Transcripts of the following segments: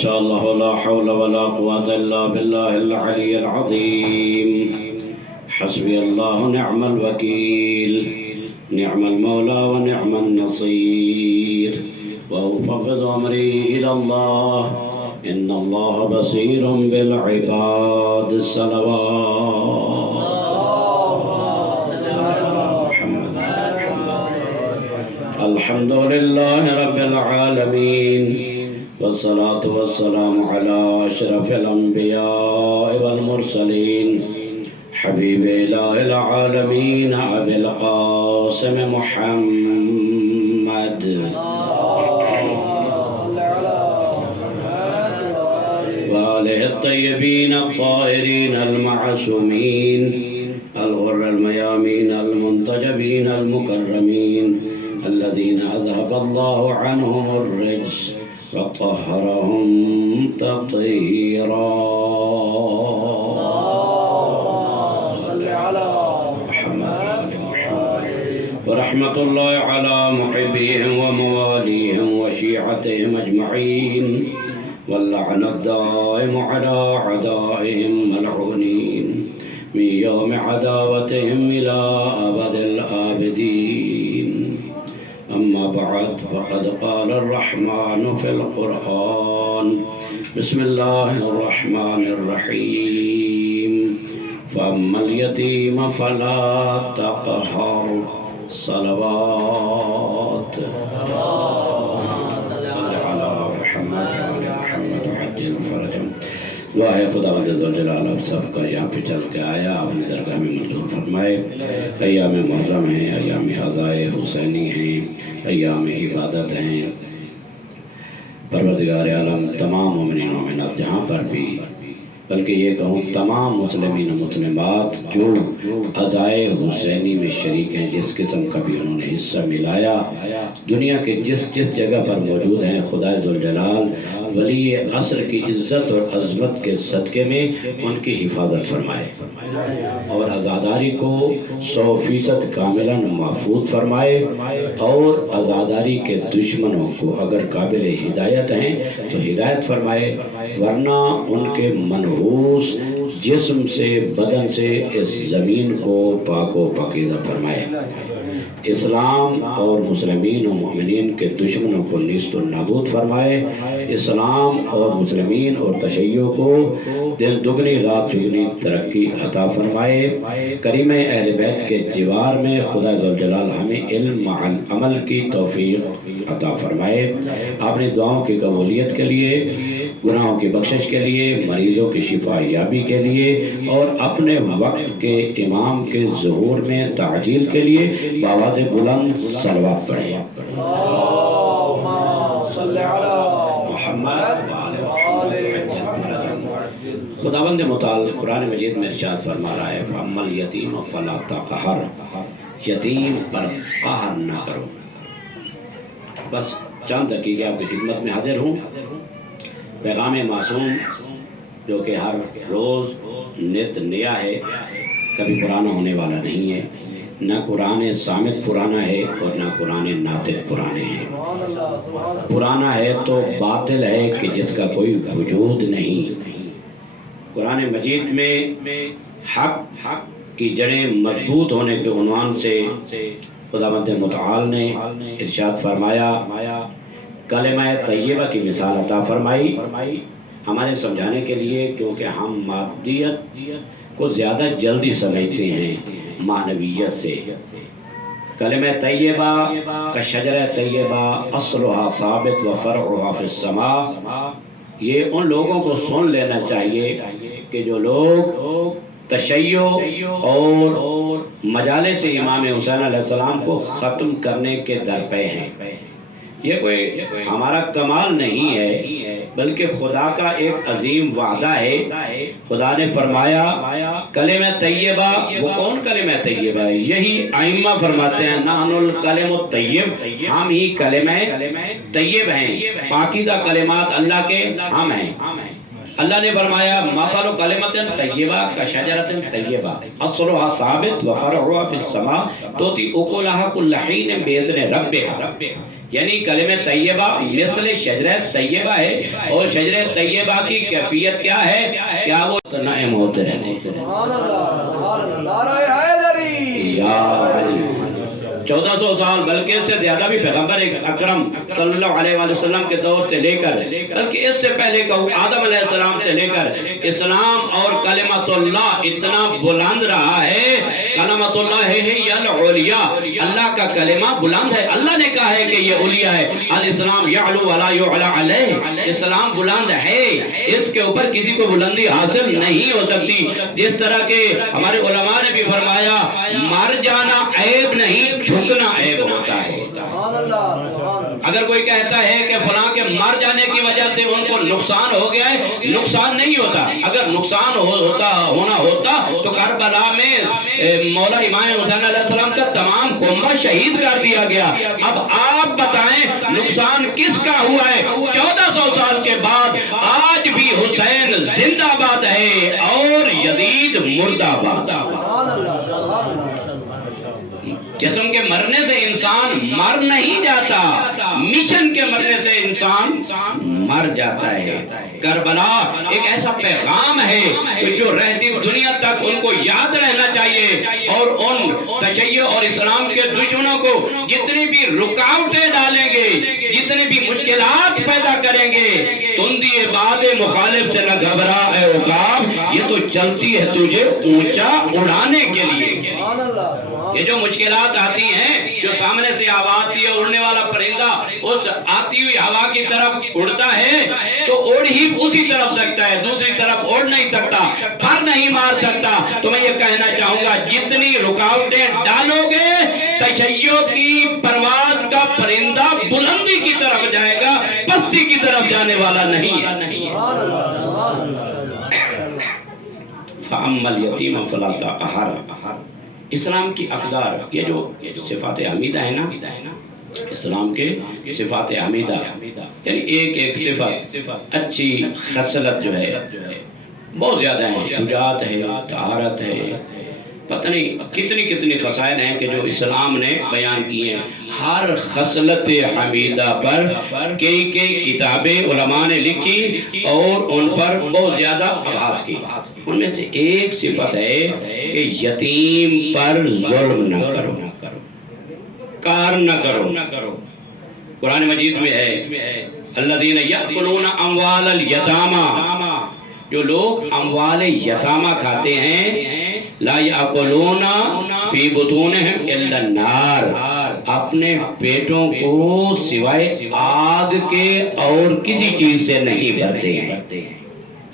شاء الله لا حول ولا قوة إلا بالله العلي العظيم. حسبي الله ونعم الوكيل، نعم المولى ونعم النصير. وأفوض أمري إلى الله، إن الله بصير بالعباد. الصلوات. الحمد لله رب العالمين، والصلاة والسلام على أشرف الأنبياء والمرسلين، حبيب إله العالمين أبي القاسم محمد وآله الطيبين الطاهرين المعصومين الغر الميامين المنتجبين المكرمين، الذين أذهب الله عنهم الرجس وطهرهم تطهيرا. صل على محمد ورحمة الله على محبيهم ومواليهم وشيعتهم أجمعين، واللعن الدائم على أعدائهم ملعونين من يوم عداوتهم إلى أبد الآبدين. أما بعد، فقد قال الرحمن في القرآن: بسم الله الرحمن الرحيم. فأما اليتيم فلا تقهر. صلوات. صل على محمد وعلى محمد وعجل فرجهم. دعا ہے خدا جل جلالہ آپ سب کا یہاں پہ چل کے آیا، اپنی درگاہ میں منظور فرمائے. ایام محرم ہیں، ایام عزائے حسینی ہیں، ایام عبادت ہیں. پروردگار عالم تمام مومنین و مومنات جہاں پر بھی، بلکہ یہ کہوں تمام مسلمین و مسلمات جو عزائے حسینی میں شریک ہیں، جس قسم کا بھی انہوں نے حصہ ملایا، دنیا کے جس جس جگہ پر موجود ہیں، خدا ذوالجلال ولی عصر کی عزت اور عظمت کے صدقے میں ان کی حفاظت فرمائے اور عزاداری کو 100% کاملاً محفوظ فرمائے، اور عزاداری کے دشمنوں کو اگر قابل ہدایت ہیں تو ہدایت فرمائے، ورنہ ان کے منحوس جسم سے، بدن سے اس زمین کو پاک و پاکیزہ فرمائے. اسلام اور مسلمین و مومنین کے دشمنوں کو نیست و نابود فرمائے. اسلام اور مسلمین اور تشیع کو دن دگنی رات چگنی ترقی عطا فرمائے. کریم اہل بیت کے جوار میں خدا ذوالجلال ہمیں علم مع عمل کی توفیق عطا فرمائے. اپنی دعاؤں کی قبولیت کے لیے، گناہوں کی بخشش کے لیے، مریضوں کی شفا یابی کے لیے اور اپنے وقت کے امام کے ظہور میں تعجیل کے لیے بآواز بلند صلوات پڑھیں. اللہم صلی علی محمد وآل محمد. خداوند متعال قرآن مجید میں ارشاد فرما رہا ہے: فَأَمَّا الْيَتِيمَ فَلَا تَقْهَرْ. یتیم پر قہر نہ کرو. بس چند دقیقے آپ کی خدمت میں حاضر ہوں. پیغام معصوم جو کہ ہر روز نت نیا ہے، کبھی پرانا ہونے والا نہیں ہے. نہ قرآن صامت پرانا ہے اور نہ قرآن ناطق پرانے ہیں. پرانا ہے تو باطل ہے کہ جس کا کوئی وجود نہیں. قرآن مجید میں حق کی جڑیں مضبوط ہونے کے عنوان سے خداوند متعال نے ارشاد فرمایا، کلمہ طیبہ کی مثال عطا فرمائی ہمارے سمجھانے کے لیے، کیونکہ ہم مادیت کو زیادہ جلدی سمجھتے ہیں معنویت سے. کلمہ طیبہ کا شجرہ طیبہ اصلها ثابت و فرعها فی السماء. یہ ان لوگوں کو سن لینا چاہیے کہ جو لوگ تشیع اور مجالس امام حسین علیہ السلام کو ختم کرنے کے درپے ہیں. یہ کوئی ہمارا کمال نہیں ہے، بلکہ خدا کا ایک عظیم وعدہ ہے. خدا نے فرمایا کلمہ طیبہ. وہ کون کلمہ طیبہ ہے؟ یہی ائمہ فرماتے ہیں نحن الکلم الطیب، ہم ہی کلمہ طیب ہیں. پاکیزہ کلمات اللہ کے ہم ہیں. اللہ نے فرمایا مثل کلمۃ طیبہ کشجرۃ طیبہ اصلها ثابت و فرعها فی السماء تؤتی اکلها کل حین باذن ربها. یعنی کلمہ طیبہ مثل شجرہ طیبہ ہے، اور شجرہ طیبہ کی کیفیت کیا ہے؟ کیا وہ نائم ہوتے رہتے ہیں۔ سبحان اللہ، سبحان اللہ، نعرہ حیدری یا علی 1400 سال بلکہ اس سے زیادہ بھی پیغمبر اکرم صلی اللہ علیہ وآلہ وسلم کے دور سے لے کر، بلکہ اس سے پہلے کہوں آدم علیہ السلام سے لے کر اسلام اور کلمت اللہ اتنا بلند رہا ہے۔ کلمت اللہ ہے العلیاء، اللہ کا کلمہ بلند ہے۔ اللہ نے کہا ہے کہ یہ علیاء ہے، الاسلام یعلو ولا یعلا علیہ، اسلام بلند ہے، اس کے اوپر کسی کو بلندی حاصل نہیں ہو سکتی۔ جس طرح کہ ہمارے علماء نے بھی فرمایا مر جانا عیب نہیں، جھکنا عیب ہوتا ہے۔ سبحان اللہ، سبحان اللہ۔ اگر کوئی کہتا ہے کہ فلاں کے مر جانے کی وجہ سے ان کو نقصان ہو گیا ہے، نقصان نہیں ہوتا۔ اگر نقصان ہونا ہوتا تو کربلا میں مولا امام حسین علیہ السلام کا تمام کنبہ شہید کر دیا گیا۔ اب آپ بتائیں نقصان کس کا ہوا ہے؟ 1400 سال کے بعد آج بھی حسین زندہ باد ہے اور یزید مردہ باد۔ سبحان اللہ، سبحان اللہ۔ جسم کے مرنے سے انسان مر نہیں جاتا، مشن کے مرنے سے انسان مر جاتا ہے۔ کربلا ایک ایسا پیغام ہے کہ جو رہتی دنیا تک ان کو یاد رہنا چاہیے، اور ان تشیع اور اسلام کے دشمنوں کو جتنی بھی رکاوٹیں ڈالیں گے، جتنی بھی مشکلات پیدا کریں گے، تندی باد مخالف سے نہ گھبرا اے عقاب، یہ تو چلتی ہے تجھے اونچا اڑانے کے لیے۔ سبحان اللہ، سبحان یہ جو مشکلات آتی ہیں، جو سامنے سے ہوا آتی ہے، اڑنے والا پرندہ اس آتی ہوئی ہوا کی طرف اڑتا ہے تو اڑ ہی اسی طرف سکتا ہے، دوسری طرف اڑ نہیں سکتا، پر نہیں مار سکتا۔ تو میں یہ کہنا چاہوں گا جتنی رکاوٹیں ڈالو گے، تشیع کی پرواز کا پرندہ بلندی کی طرف جائے گا، پستی کی طرف جانے والا نہیں ہے۔ سبحان اللہ، سبحان اللہ۔ فَأَمَّا الْيَتِيمَ فَلَا تَقْهَرْ۔ اسلام کی اقدار، یہ جو صفات حمیدہ ہے نا، اسلام کے صفات حمیدہ، یعنی ایک ایک صفت اچھی خصلت جو ہے بہت زیادہ ہے، شجاعت ہے، طہارت ہے، پتہ نہیں کتنی کتنی خصائل ہیں کہ جو اسلام نے بیان کی ہیں۔ ہر خصلت حمیدہ پر کئی کتابیں علماء نے لکھی اور ان پر بہت زیادہ ابحاث کی۔ ان میں سے ایک صفت ہے کہ یتیم پر ظلم نہ کرو، کار نہ کرو۔ قرآن مجید میں ہے الذین یأکلون اموال الیتامی، جو لوگ اموال یتامہ کھاتے ہیں، لا یأکلون فی بطونہم الا النار، اپنے پیٹوں کو سوائے آگ کے اور کسی چیز سے نہیں بھرتے ہیں۔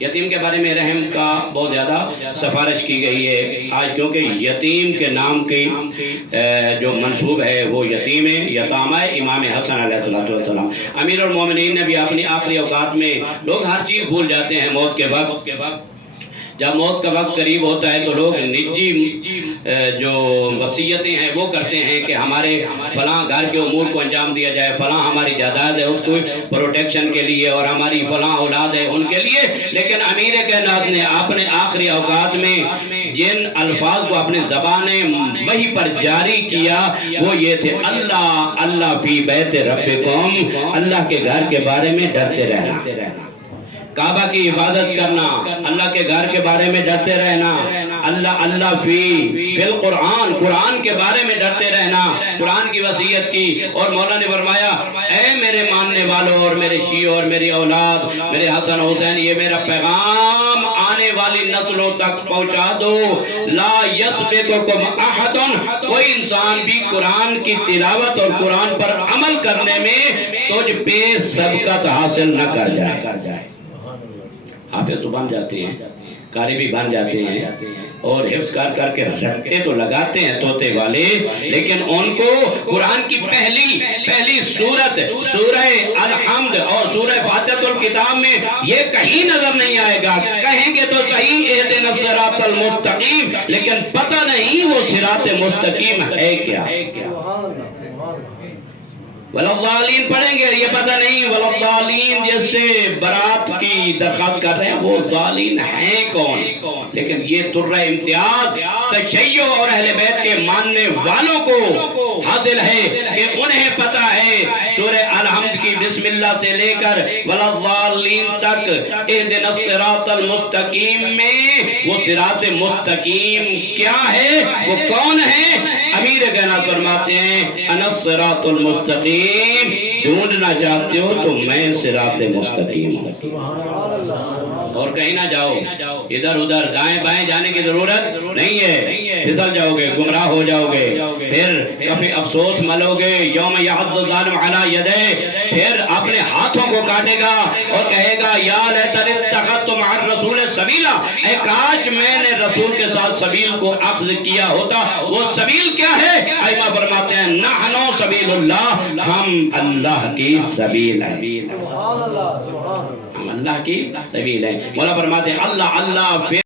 یتیم کے بارے میں رحم کا بہت زیادہ سفارش کی گئی ہے آج، کیونکہ یتیم کے نام کی جو منصوب ہے وہ یتیم ہے، یتامہ امام حسن علیہ السلام۔ امیر المومنین نے بھی اپنی آخری اوقات میں، لوگ ہر چیز بھول جاتے ہیں موت کے وقت، جب موت کا وقت قریب ہوتا ہے تو لوگ نجی جو وصیتیں ہیں وہ کرتے ہیں کہ ہمارے فلاں گھر کے امور کو انجام دیا جائے، فلاں ہماری جائیداد ہے اس کو پروٹیکشن کے لیے، اور ہماری فلاں اولاد ہے ان کے لیے۔ لیکن امیر کائنات نے اپنے آخری اوقات میں جن الفاظ کو اپنے زبان وحی پر جاری کیا وہ یہ تھے، اللہ اللہ فی بیت ربکم، اللہ کے گھر کے بارے میں ڈرتے رہنا، کعبہ کی حفاظت کرنا، اللہ کے گھر کے بارے میں ڈرتے رہنا، اللہ اللہ فی القرآن، قرآن کے بارے میں ڈرتے رہنا، قرآن کی وصیت کی۔ اور مولا نے فرمایا اے میرے ماننے والوں اور میرے شیعوں اور میری اولاد، میرے حسن حسین، یہ میرا پیغام آنے والی نسلوں تک پہنچا دو، لا یسبقکم احد، کوئی انسان بھی قرآن کی تلاوت اور قرآن پر عمل کرنے میں تجھ پہ سبقت حاصل نہ کر جائے۔ حافظ تو بن جاتے ہیں، قاری بھی بن جاتے ہیں، اور حفظ کر کے رٹے تو لگاتے ہیں طوطے والے، لیکن ان کو قرآن کی پہلی سورت سورہ الحمد اور سورہ فاتحۃ الکتاب میں یہ کہیں نظر نہیں آئے گا۔ کہیں گے تو صحیح اہدنا الصراط المستقیم، لیکن پتہ نہیں وہ صراط مستقیم ہے کیا۔ ولضالین پڑھیں گے، یہ پتہ نہیں ولضالین جس سے برات کی درخواست کر رہے ہیں وہ ضالین ہیں کون، لیکن یہ درہ امتیاز تشیع اور اہل بیت کے ماننے والوں کو حاصل ہے کہ انہیں پتہ ہے سورہ الحمد کی بسم اللہ سے لے کر ولضالین تک اہدنا الصراط المستقیم میں وہ صراط مستقیم کیا ہے، وہ کون ہے؟ امیر کائنات فرماتے ہیں انا الصراط المستقیم، ڈھونڈنا چاہتے ہو تو میں صراط مستقیم ہوں، اور کہیں نہ جاؤ، ادھر ادھر دائیں بائیں جانے کی ضرورت نہیں ہے، پھسل جاؤ گے، گمراہ ہو جاؤ گے، پھر کبھی افسوس ملو گے، یوم یعض الظالم علی یدیہ، پھر اپنے ہاتھوں کو کاٹے گا اور کہے گا یا لیتنی اتخذت مع الرسول سبیلا، اے کاش میں نے رسول کے ساتھ سبیل کو اخذ کیا ہوتا۔ وہ سبیل کیا ہے؟ ائمہ فرماتے ہیں نحنو سبیل اللہ، ہم اللہ کی سبیل ہیں، سبحان اللہ، سبحان اللہ۔ ہم اللہ کی سبیل ہیں۔ مولا فرماتے ہیں اللہ اللہ